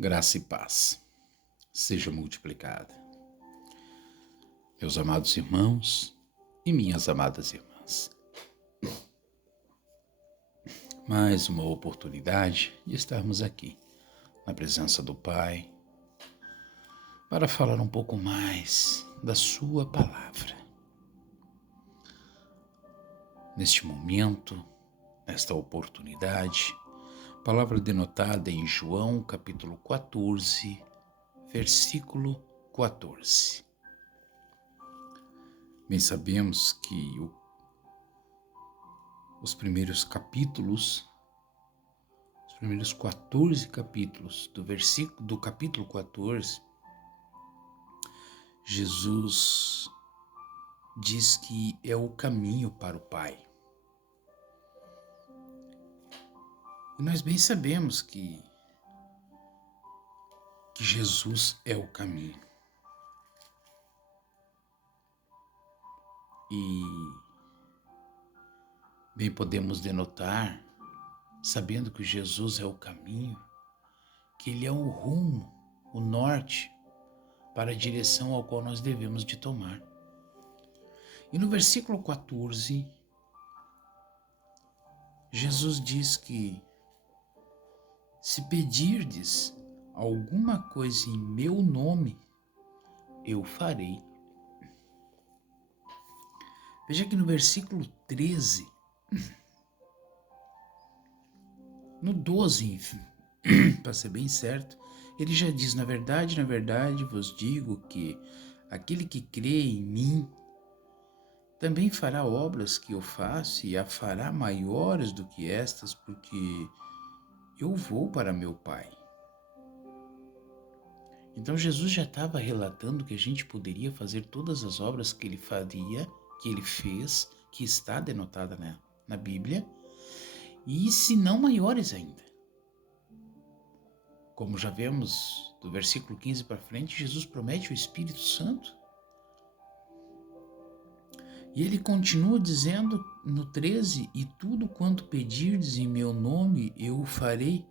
Graça e paz seja multiplicada. Meus amados irmãos e minhas amadas irmãs, mais uma oportunidade de estarmos aqui na presença do Pai para falar um pouco mais da Sua palavra. Neste momento, nesta oportunidade, palavra denotada em João capítulo 14, versículo 14. Bem sabemos que os primeiros 14 capítulos do capítulo 14, Jesus diz que é o caminho para o Pai. E nós bem sabemos que Jesus é o caminho. E bem podemos denotar, sabendo que Jesus é o caminho, que Ele é o rumo, o norte, para a direção ao qual nós devemos de tomar. E no versículo 14, Jesus diz que se pedirdes alguma coisa em meu nome, eu farei. Veja que no versículo 13, no 12, enfim, para ser bem certo, ele já diz, na verdade, vos digo que aquele que crê em mim também fará obras que eu faço e a fará maiores do que estas, porque eu vou para meu Pai. Então Jesus já estava relatando que a gente poderia fazer todas as obras que ele faria, que ele fez, que está denotada na Bíblia, e se não maiores ainda. Como já vemos do versículo 15 para frente, Jesus promete o Espírito Santo. E ele continua dizendo no 13, e tudo quanto pedirdes em meu nome eu o farei,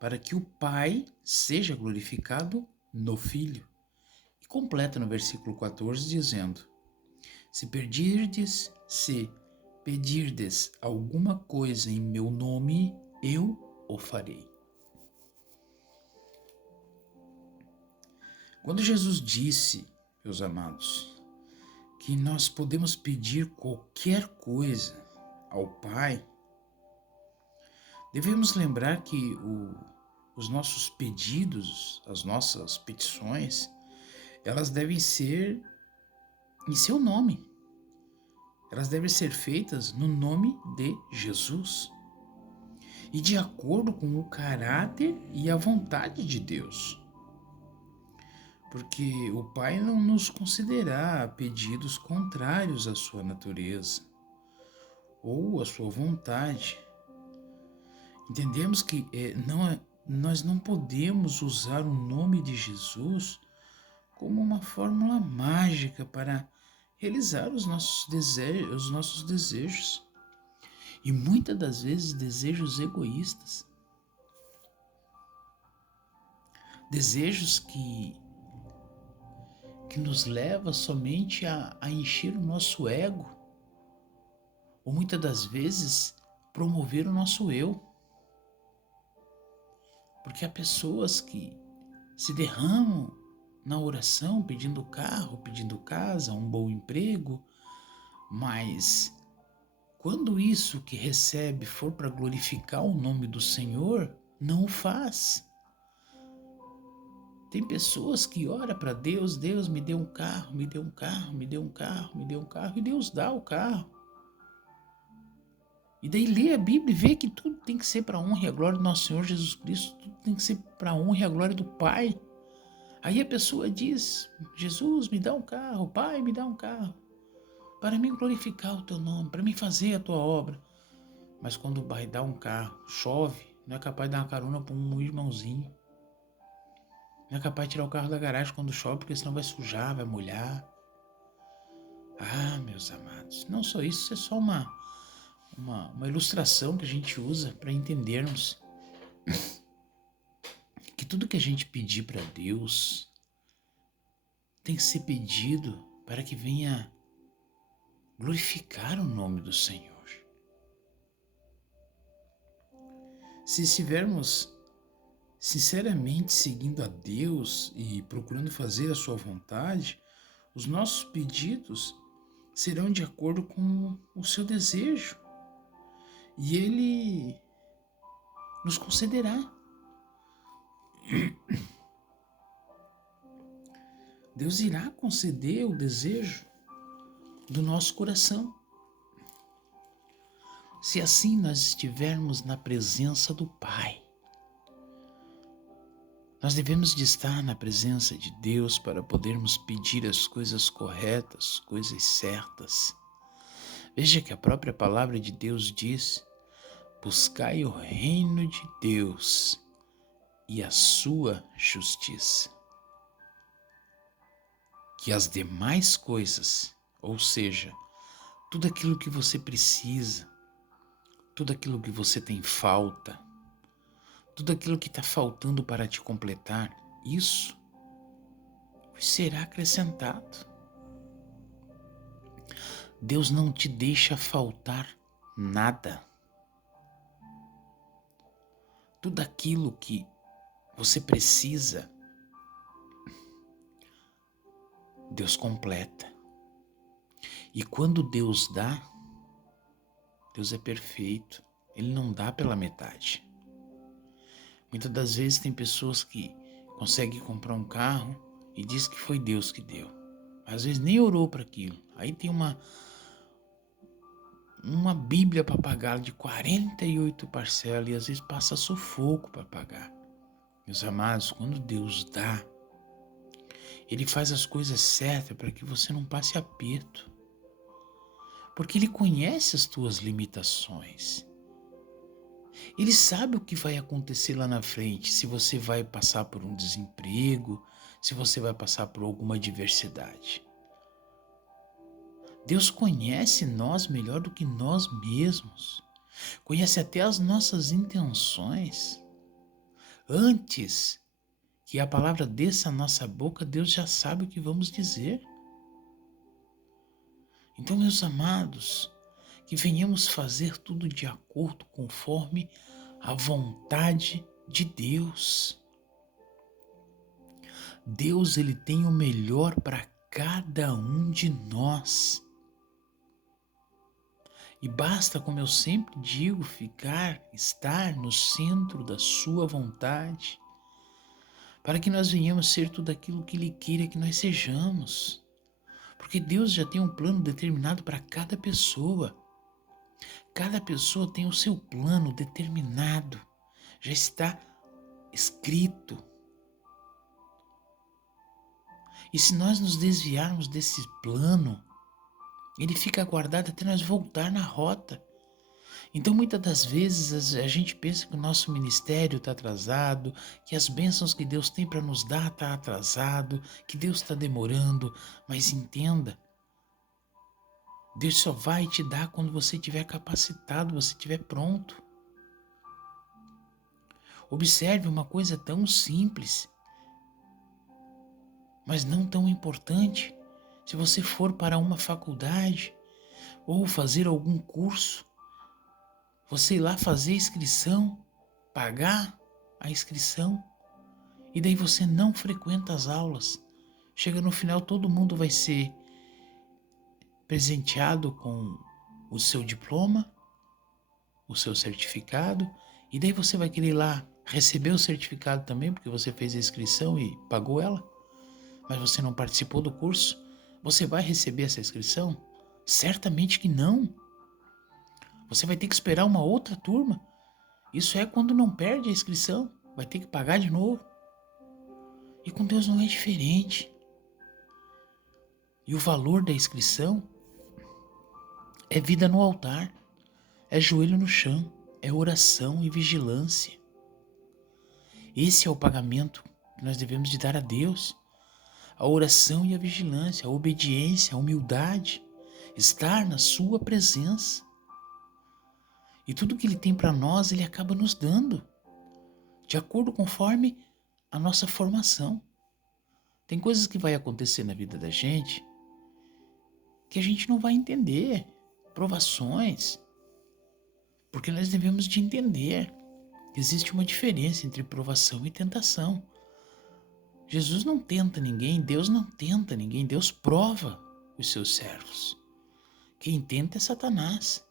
para que o Pai seja glorificado no Filho. E completa no versículo 14 dizendo, se pedirdes alguma coisa em meu nome, eu o farei. Quando Jesus disse, meus amados, que nós podemos pedir qualquer coisa ao Pai, devemos lembrar que os nossos pedidos, as nossas petições, elas devem ser em seu nome. Elas devem ser feitas no nome de Jesus e de acordo com o caráter e a vontade de Deus. Porque o Pai não nos concederá pedidos contrários à sua natureza ou à sua vontade. Entendemos que nós não podemos usar o nome de Jesus como uma fórmula mágica para realizar os nossos desejos. E muitas das vezes desejos egoístas. Desejos que nos leva somente a encher o nosso ego, ou muitas das vezes promover o nosso eu. Porque há pessoas que se derramam na oração pedindo carro, pedindo casa, um bom emprego, mas quando isso que recebe for para glorificar o nome do Senhor, não o faz. Tem pessoas que oram para Deus, Deus me dê um carro, me dê um carro, me dê um carro, me dê um carro, e Deus dá o carro. E daí lê a Bíblia e vê que tudo tem que ser para a honra e a glória do nosso Senhor Jesus Cristo, tudo tem que ser para a honra e a glória do Pai. Aí a pessoa diz, Jesus me dá um carro, Pai me dá um carro, para mim glorificar o teu nome, para mim fazer a tua obra. Mas quando vai dar um carro, chove, não é capaz de dar uma carona para um irmãozinho. Não é capaz de tirar o carro da garagem quando chove, porque senão vai sujar, vai molhar. Ah, meus amados, não só isso é só uma ilustração que a gente usa para entendermos que tudo que a gente pedir para Deus tem que ser pedido para que venha glorificar o nome do Senhor. Se estivermos sinceramente seguindo a Deus e procurando fazer a sua vontade, os nossos pedidos serão de acordo com o seu desejo e Ele nos concederá. Deus irá conceder o desejo do nosso coração. Se assim nós estivermos na presença do Pai, nós devemos de estar na presença de Deus para podermos pedir as coisas corretas, coisas certas. Veja que a própria palavra de Deus diz: buscai o reino de Deus e a sua justiça. Que as demais coisas, ou seja, tudo aquilo que você precisa, tudo aquilo que você tem falta, tudo aquilo que está faltando para te completar, isso será acrescentado. Deus não te deixa faltar nada. Tudo aquilo que você precisa, Deus completa. E quando Deus dá, Deus é perfeito. Ele não dá pela metade. Muitas das vezes tem pessoas que conseguem comprar um carro e diz que foi Deus que deu. Às vezes nem orou para aquilo. Aí tem uma Bíblia para pagar de 48 parcelas e às vezes passa sufoco para pagar. Meus amados, quando Deus dá, Ele faz as coisas certas para que você não passe aperto. Porque Ele conhece as tuas limitações. Ele sabe o que vai acontecer lá na frente, se você vai passar por um desemprego, se você vai passar por alguma adversidade. Deus conhece nós melhor do que nós mesmos. Conhece até as nossas intenções. Antes que a palavra desça à nossa boca, Deus já sabe o que vamos dizer. Então, meus amados, que venhamos fazer tudo de acordo conforme a vontade de Deus. Deus, Ele tem o melhor para cada um de nós. E basta, como eu sempre digo, estar no centro da sua vontade, para que nós venhamos ser tudo aquilo que Ele queira que nós sejamos. Porque Deus já tem um plano determinado para cada pessoa. Cada pessoa tem o seu plano determinado, já está escrito. E se nós nos desviarmos desse plano, ele fica guardado até nós voltar na rota. Então muitas das vezes a gente pensa que o nosso ministério está atrasado, que as bênçãos que Deus tem para nos dar está atrasado, que Deus está demorando, mas entenda, Deus só vai te dar quando você estiver capacitado, você estiver pronto. Observe uma coisa tão simples, mas não tão importante. Se você for para uma faculdade ou fazer algum curso, você ir lá fazer a inscrição, pagar a inscrição, e daí você não frequenta as aulas. Chega no final, todo mundo vai ser presenteado com o seu diploma, o seu certificado, e daí você vai querer ir lá receber o certificado também, porque você fez a inscrição e pagou ela, mas você não participou do curso. Você vai receber essa inscrição? Certamente que não. Você vai ter que esperar uma outra turma. Isso é quando não perde a inscrição, vai ter que pagar de novo. E com Deus não é diferente. E o valor da inscrição é vida no altar, é joelho no chão, é oração e vigilância. Esse é o pagamento que nós devemos de dar a Deus. A oração e a vigilância, a obediência, a humildade, estar na sua presença. E tudo que Ele tem para nós, Ele acaba nos dando, de acordo conforme a nossa formação. Tem coisas que vai acontecer na vida da gente que a gente não vai entender. Provações. Porque nós devemos de entender que existe uma diferença entre provação e tentação. Jesus não tenta ninguém, Deus não tenta ninguém, Deus prova os seus servos. Quem tenta é Satanás.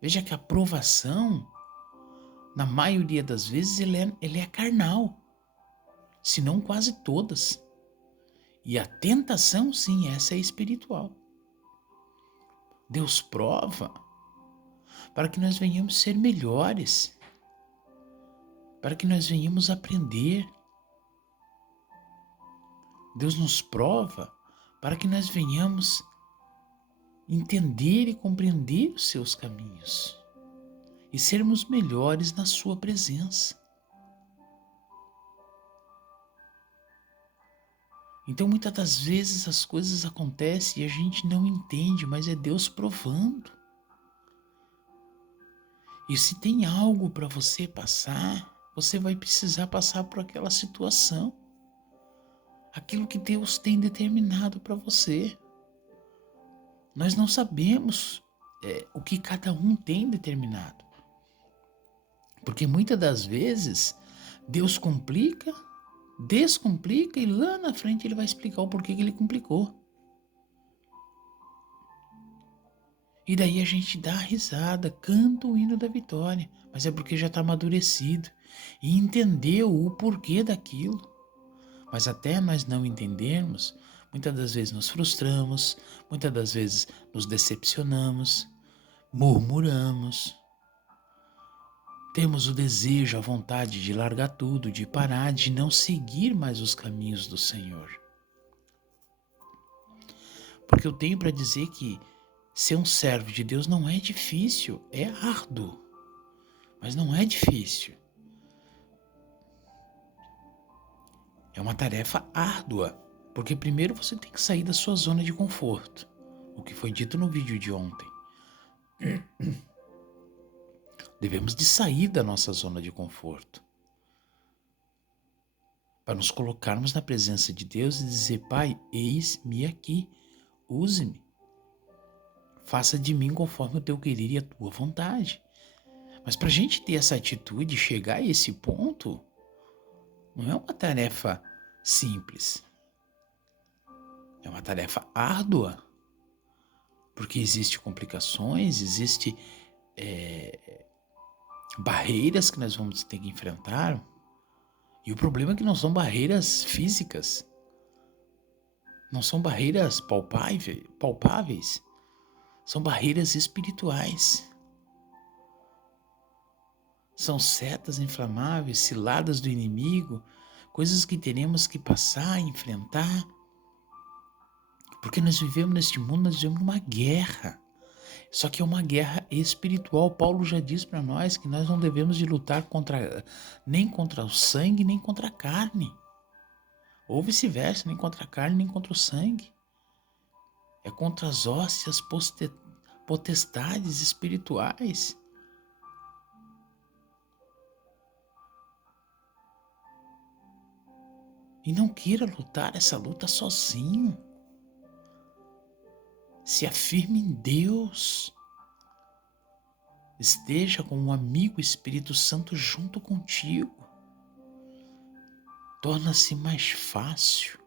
Veja que a provação, na maioria das vezes, ele é carnal, se não quase todas. E a tentação, sim, essa é espiritual. Deus prova para que nós venhamos ser melhores, para que nós venhamos aprender. Deus nos prova para que nós venhamos entender e compreender os seus caminhos e sermos melhores na sua presença. Então, muitas das vezes as coisas acontecem e a gente não entende, mas é Deus provando. E se tem algo para você passar, você vai precisar passar por aquela situação. Aquilo que Deus tem determinado para você. Nós não sabemos o que cada um tem determinado. Porque muitas das vezes Deus complica, descomplica e lá na frente ele vai explicar o porquê que ele complicou. E daí a gente dá a risada, canta o hino da vitória, mas é porque já está amadurecido e entendeu o porquê daquilo. Mas até nós não entendermos, muitas das vezes nos frustramos, muitas das vezes nos decepcionamos, murmuramos. Temos o desejo, a vontade de largar tudo, de parar, de não seguir mais os caminhos do Senhor. Porque eu tenho para dizer que ser um servo de Deus não é difícil, é árduo, mas não é difícil. É uma tarefa árdua, porque primeiro você tem que sair da sua zona de conforto, o que foi dito no vídeo de ontem. Devemos de sair da nossa zona de conforto, para nos colocarmos na presença de Deus e dizer: Pai, eis-me aqui, use-me. Faça de mim conforme o teu querer e a tua vontade. Mas para a gente ter essa atitude, chegar a esse ponto, não é uma tarefa simples. É uma tarefa árdua. Porque existem complicações, existem barreiras que nós vamos ter que enfrentar. E o problema é que não são barreiras físicas. Não são barreiras palpáveis. São barreiras espirituais. São setas inflamáveis, ciladas do inimigo, coisas que teremos que passar, enfrentar. Porque nós vivemos neste mundo, nós vivemos numa guerra. Só que é uma guerra espiritual. Paulo já diz para nós que nós não devemos de lutar nem contra o sangue, nem contra a carne. Ou vice-versa, nem contra a carne, nem contra o sangue. É contra as hóstias potestades espirituais. E não queira lutar essa luta sozinho. Se afirme em Deus. Esteja com um amigo Espírito Santo junto contigo. Torna-se mais fácil.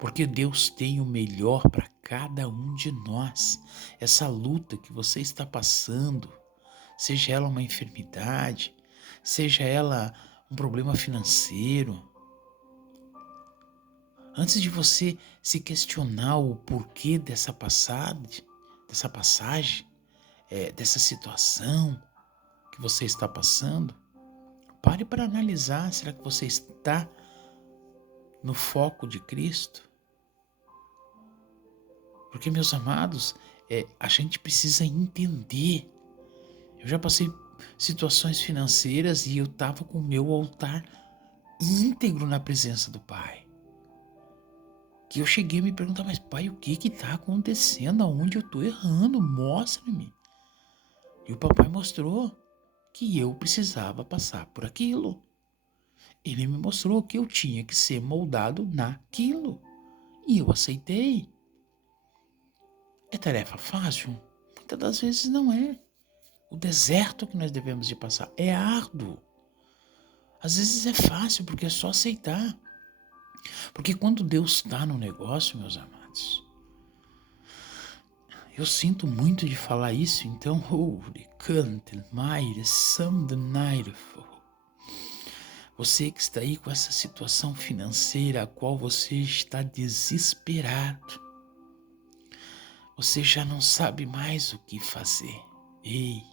Porque Deus tem o melhor para cada um de nós. Essa luta que você está passando, seja ela uma enfermidade, seja ela um problema financeiro, antes de você se questionar o porquê dessa passagem, dessa situação que você está passando, pare para analisar, será que você está no foco de Cristo? Porque, meus amados, a gente precisa entender. Eu já passei situações financeiras e eu estava com o meu altar íntegro na presença do Pai. Que eu cheguei a me perguntar: mas Pai, o que está acontecendo? Aonde eu estou errando? Mostra-me. E o papai mostrou que eu precisava passar por aquilo. Ele me mostrou que eu tinha que ser moldado naquilo. E eu aceitei. É tarefa fácil? Muitas das vezes não é. O deserto que nós devemos de passar é árduo. Às vezes é fácil porque é só aceitar. Porque quando Deus está no negócio, meus amados, eu sinto muito de falar isso, então, você que está aí com essa situação financeira a qual você está desesperado, você já não sabe mais o que fazer. Ei,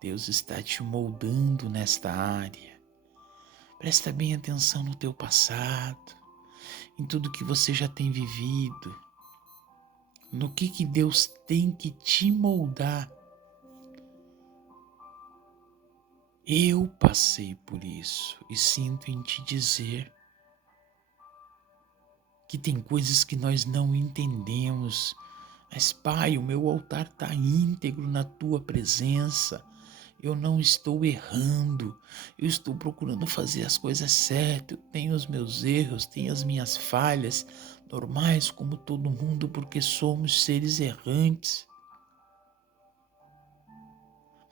Deus está te moldando nesta área. Presta bem atenção no teu passado, em tudo que você já tem vivido, no que Deus tem que te moldar. Eu passei por isso e sinto em te dizer que tem coisas que nós não entendemos. Mas, Pai, o meu altar está íntegro na Tua presença. Eu não estou errando. Eu estou procurando fazer as coisas certas. Eu tenho os meus erros, tenho as minhas falhas, normais como todo mundo, porque somos seres errantes.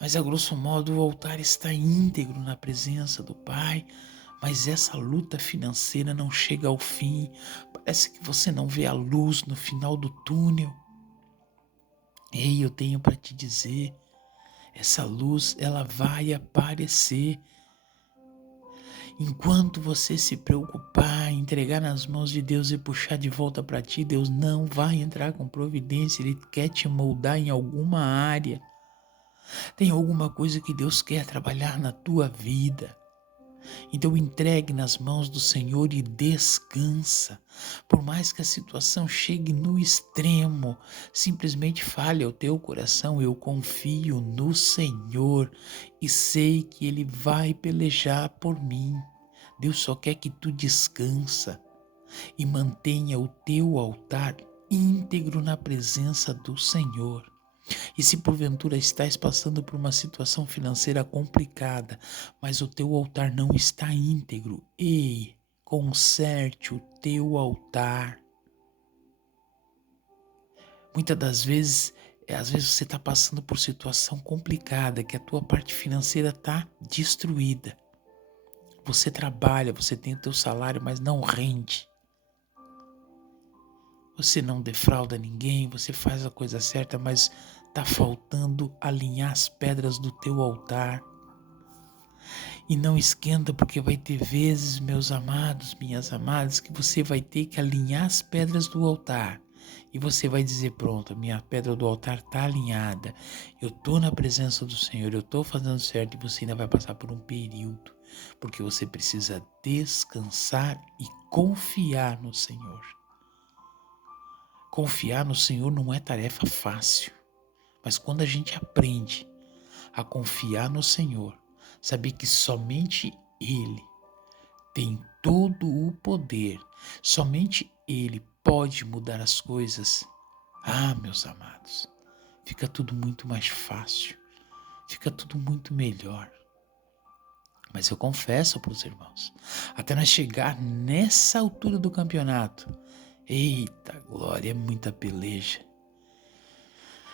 Mas, a grosso modo, o altar está íntegro na presença do Pai. Mas essa luta financeira não chega ao fim. Parece que você não vê a luz no final do túnel. Ei, eu tenho para te dizer, essa luz ela vai aparecer. Enquanto você se preocupar, entregar nas mãos de Deus e puxar de volta para ti, Deus não vai entrar com providência. Ele quer te moldar em alguma área. Tem alguma coisa que Deus quer trabalhar na tua vida. Então entregue nas mãos do Senhor e descansa. Por mais que a situação chegue no extremo, simplesmente fale ao teu coração: eu confio no Senhor e sei que Ele vai pelejar por mim. Deus só quer que tu descansa e mantenha o teu altar íntegro na presença do Senhor. E se porventura estás passando por uma situação financeira complicada, mas o teu altar não está íntegro, ei, conserte o teu altar. Muitas das vezes, às vezes você está passando por situação complicada, que a tua parte financeira está destruída. Você trabalha, você tem o teu salário, mas não rende. Você não defrauda ninguém, você faz a coisa certa, mas está faltando alinhar as pedras do teu altar. E não esquenta, porque vai ter vezes, meus amados, minhas amadas, que você vai ter que alinhar as pedras do altar. E você vai dizer: pronto, a minha pedra do altar está alinhada. Eu estou na presença do Senhor, eu estou fazendo certo. E você ainda vai passar por um período, porque você precisa descansar e confiar no Senhor. Confiar no Senhor não é tarefa fácil, mas quando a gente aprende a confiar no Senhor, saber que somente Ele tem todo o poder, somente Ele pode mudar as coisas. Ah, meus amados, fica tudo muito mais fácil, fica tudo muito melhor. Mas eu confesso para os irmãos, até nós chegar nessa altura do campeonato, eita glória, é muita peleja.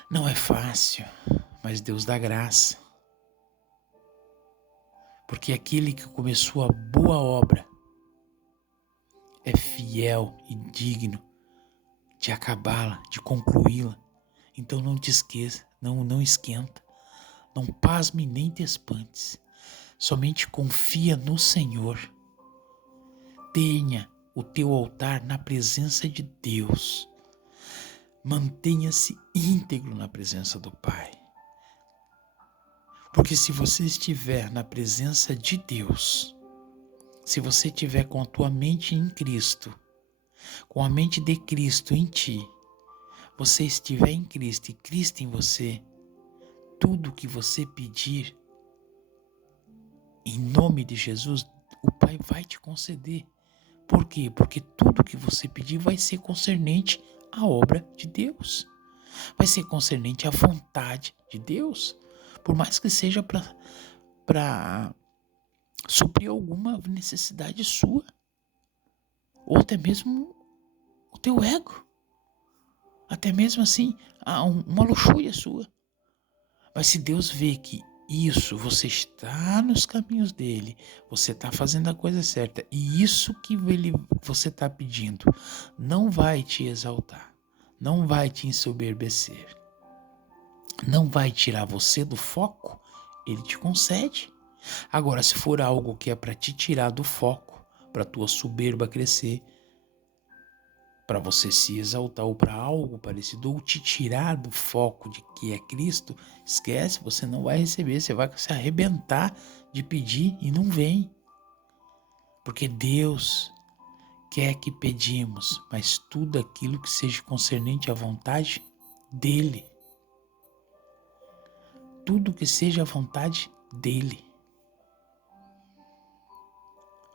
Não é fácil, mas Deus dá graça. Porque aquele que começou a boa obra é fiel e digno de acabá-la, de concluí-la. Então não te esqueça, não esquenta, não pasme nem te espantes. Somente confia no Senhor. Tenha o teu altar na presença de Deus. Mantenha-se íntegro na presença do Pai. Porque se você estiver na presença de Deus, se você estiver com a tua mente em Cristo, com a mente de Cristo em ti, você estiver em Cristo e Cristo em você, tudo que você pedir, em nome de Jesus, o Pai vai te conceder. Por quê? Porque tudo que você pedir vai ser concernente à obra de Deus. Vai ser concernente à vontade de Deus. Por mais que seja para suprir alguma necessidade sua, ou até mesmo o teu ego, até mesmo assim, uma luxúria sua. Mas se Deus vê que isso, você está nos caminhos dele, você está fazendo a coisa certa, e isso que você está pedindo não vai te exaltar, não vai te ensoberbecer, não vai tirar você do foco, ele te concede. Agora, se for algo que é para te tirar do foco, para tua soberba crescer, para você se exaltar ou para algo parecido, ou te tirar do foco de que é Cristo, esquece, você não vai receber, você vai se arrebentar de pedir e não vem. Porque Deus quer que pedimos, mas tudo aquilo que seja concernente à vontade dEle. Tudo que seja a vontade dEle.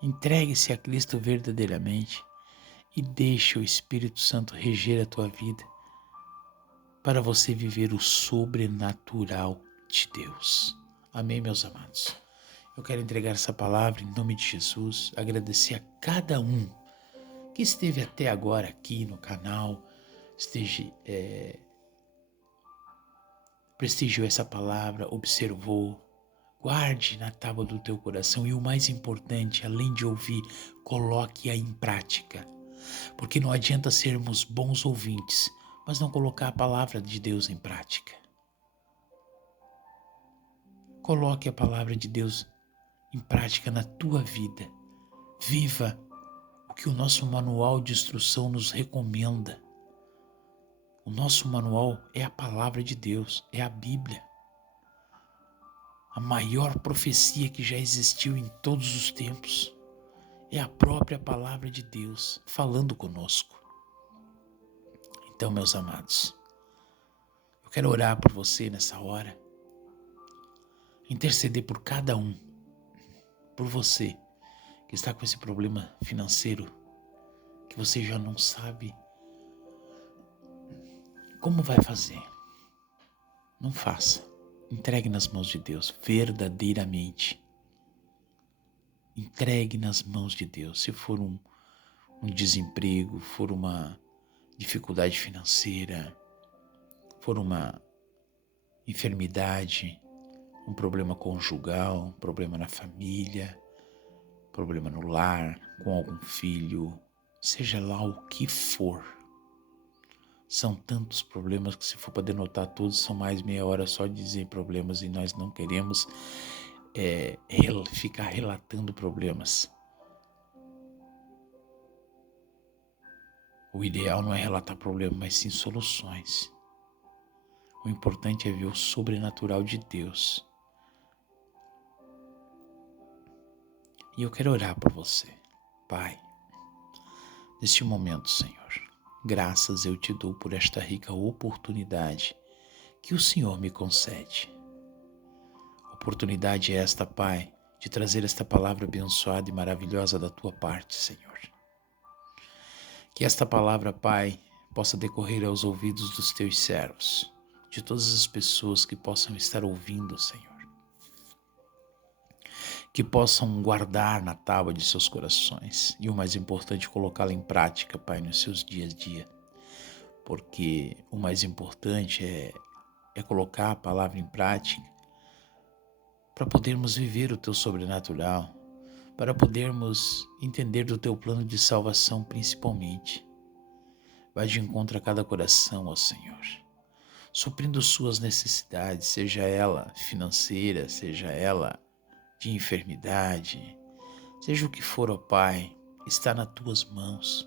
Entregue-se a Cristo verdadeiramente e deixe o Espírito Santo reger a tua vida para você viver o sobrenatural de Deus. Amém, meus amados? Eu quero entregar essa palavra em nome de Jesus, agradecer a cada um que esteve até agora aqui no canal, prestigiou essa palavra, observou, guarde na tábua do teu coração e o mais importante, além de ouvir, coloque-a em prática. Porque não adianta sermos bons ouvintes, mas não colocar a palavra de Deus em prática. Coloque a palavra de Deus em prática na tua vida. Viva o que o nosso manual de instrução nos recomenda. O nosso manual é a palavra de Deus, é a Bíblia. A maior profecia que já existiu em todos os tempos é a própria palavra de Deus falando conosco. Então, meus amados, eu quero orar por você nessa hora, interceder por cada um, por você que está com esse problema financeiro, que você já não sabe como vai fazer. Não faça. Entregue nas mãos de Deus, verdadeiramente. Entregue nas mãos de Deus. Se for um desemprego, for uma dificuldade financeira, for uma enfermidade, um problema conjugal, um problema na família, problema no lar, com algum filho, seja lá o que for. São tantos problemas que, se for para denotar todos, são mais meia hora só de dizer problemas, e nós não queremos ficar relatando problemas. O ideal não é relatar problemas, mas sim soluções. O importante é ver o sobrenatural de Deus. E eu quero orar por você. Pai, neste momento, Senhor, graças eu te dou por esta rica oportunidade que o Senhor me concede. Oportunidade é esta, Pai, de trazer esta palavra abençoada e maravilhosa da tua parte, Senhor. Que esta palavra, Pai, possa decorrer aos ouvidos dos teus servos, de todas as pessoas que possam estar ouvindo, Senhor. Que possam guardar na tábua de seus corações e, o mais importante, colocá-la em prática, Pai, nos seus dias a dia. Porque o mais importante é colocar a palavra em prática para podermos viver o teu sobrenatural, para podermos entender do teu plano de salvação principalmente. Vai de encontro a cada coração, ó Senhor, suprindo suas necessidades, seja ela financeira, seja ela de enfermidade, seja o que for, ó Pai, está nas tuas mãos.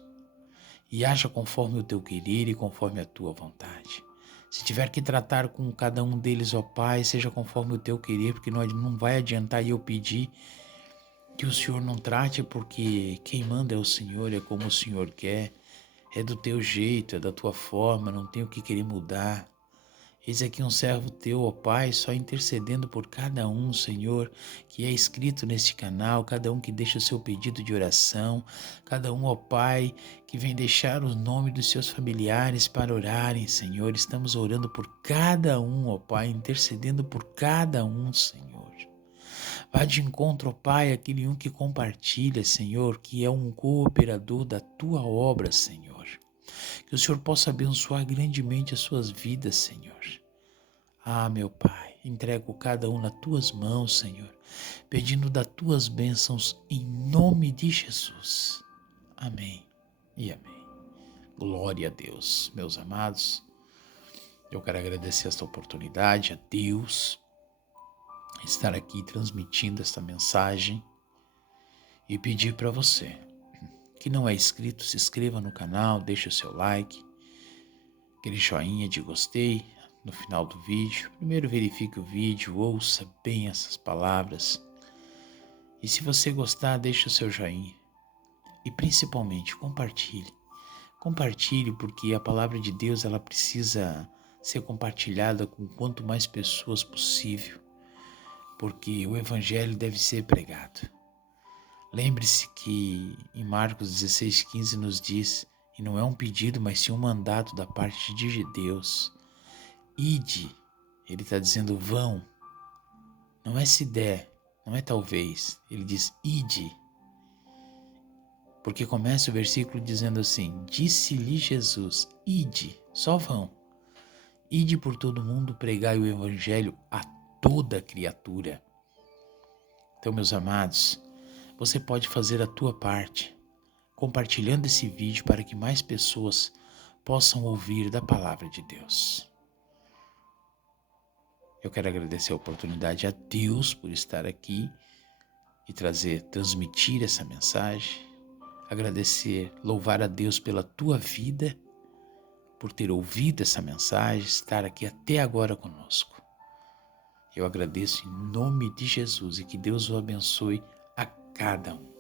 E haja conforme o teu querer e conforme a tua vontade. Se tiver que tratar com cada um deles, ó Pai, seja conforme o teu querer, porque não vai adiantar eu pedir que o Senhor não trate, porque quem manda é o Senhor, é como o Senhor quer, é do teu jeito, é da tua forma, não tem o que querer mudar. Eis aqui um servo teu, ó Pai, só intercedendo por cada um, Senhor, que é inscrito neste canal, cada um que deixa o seu pedido de oração, cada um, ó Pai, que vem deixar o nome dos seus familiares para orarem, Senhor. Estamos orando por cada um, ó Pai, intercedendo por cada um, Senhor. Vá de encontro, ó Pai, aquele um que compartilha, Senhor, que é um cooperador da tua obra, Senhor. Que o Senhor possa abençoar grandemente as suas vidas, Senhor. Ah, meu Pai, entrego cada um nas tuas mãos, Senhor, pedindo das tuas bênçãos em nome de Jesus. Amém e amém. Glória a Deus, meus amados. Eu quero agradecer esta oportunidade a Deus, estar aqui transmitindo esta mensagem e pedir para você que não é inscrito, se inscreva no canal, deixe o seu like, aquele joinha de gostei no final do vídeo. Primeiro verifique o vídeo, ouça bem essas palavras e se você gostar, deixe o seu joinha e principalmente compartilhe. Compartilhe porque a palavra de Deus ela precisa ser compartilhada com quanto mais pessoas possível, porque o evangelho deve ser pregado. Lembre-se que em Marcos 16,15 nos diz, e não é um pedido, mas sim um mandato da parte de Deus. Ide, ele está dizendo vão, não é se der, não é talvez, ele diz ide. Porque começa o versículo dizendo assim, disse-lhe Jesus, ide, só vão. Ide por todo mundo, pregai o evangelho a toda criatura. Então, meus amados, você pode fazer a tua parte, compartilhando esse vídeo para que mais pessoas possam ouvir da palavra de Deus. Eu quero agradecer a oportunidade a Deus por estar aqui e transmitir essa mensagem. Agradecer, louvar a Deus pela tua vida, por ter ouvido essa mensagem, estar aqui até agora conosco. Eu agradeço em nome de Jesus e que Deus o abençoe a cada um.